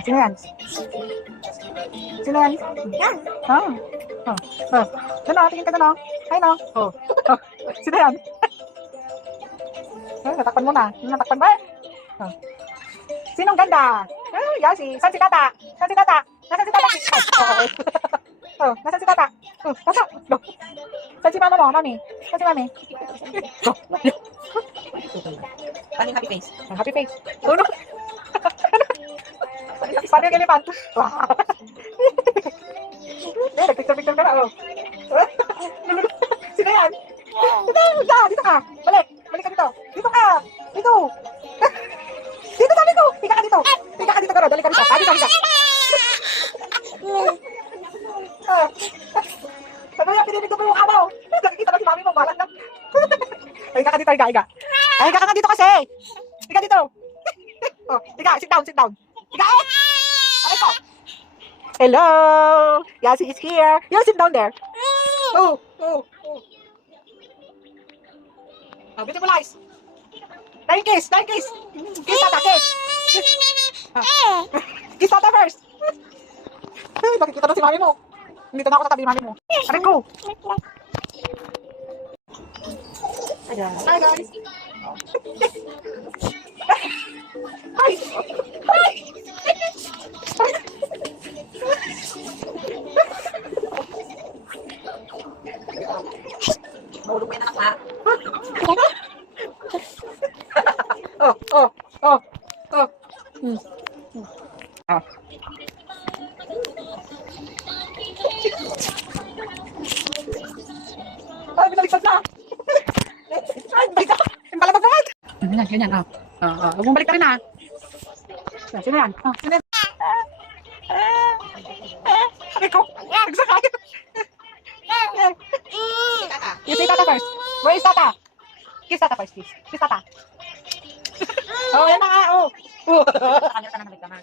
Sino yan? Sino yan? Yan. Ah. Doon o, tingin ka doon o. Ayun o. Sino yan? Natakpan mo na. Natakpan ba? Sinong ganda? Yasi. Saan si Tata? Saan si Tata? Nasaan si Tata? Nasaan si Tata? Nasaan? Saan si mama mo, mami? Saan si mami? Paano yung happy face? Happy face. Oh no. Paano yung elephant? Nagpicture-picture ka na, oh. Sino yan? Dito ka. Balik ka dito. Dito ka. Dito. Dito ka dito. Higa ka dito. Higa ka dito, garo. Dali ka dito. Higa. Ano yan? Pininig mo yung amaw. Nakikita na si mami mo. Balat lang. Higa ka dito, higa. Ay, higa ka nga dito kasi. Higa dito. Oh, higa. Sit down. Higa eh. Ay ko. Hello. Yasi is here. You sit down there. Oh. Beautiful eyes. Dying kiss. Kiss Tata, kiss. Kiss Tata first. Nakikita na si mami mo. Dito na ako sa tabi mami mo. Aray ko. Hi guys. Hi. Mahulog mo yan anak ha. Oh. Ay, binaliktad na. Ay, baliktad. Yung palabag naman. Ganyan. Huwag mong balik rin ha. Sino yan? Sino yan? Sabi ko, nagsakay. You say Tata first. Where is Tata? Kiss Tata first, please. Kiss Tata. Oh, yan na nga. Oh. Sa kanya ka na nabiglaman.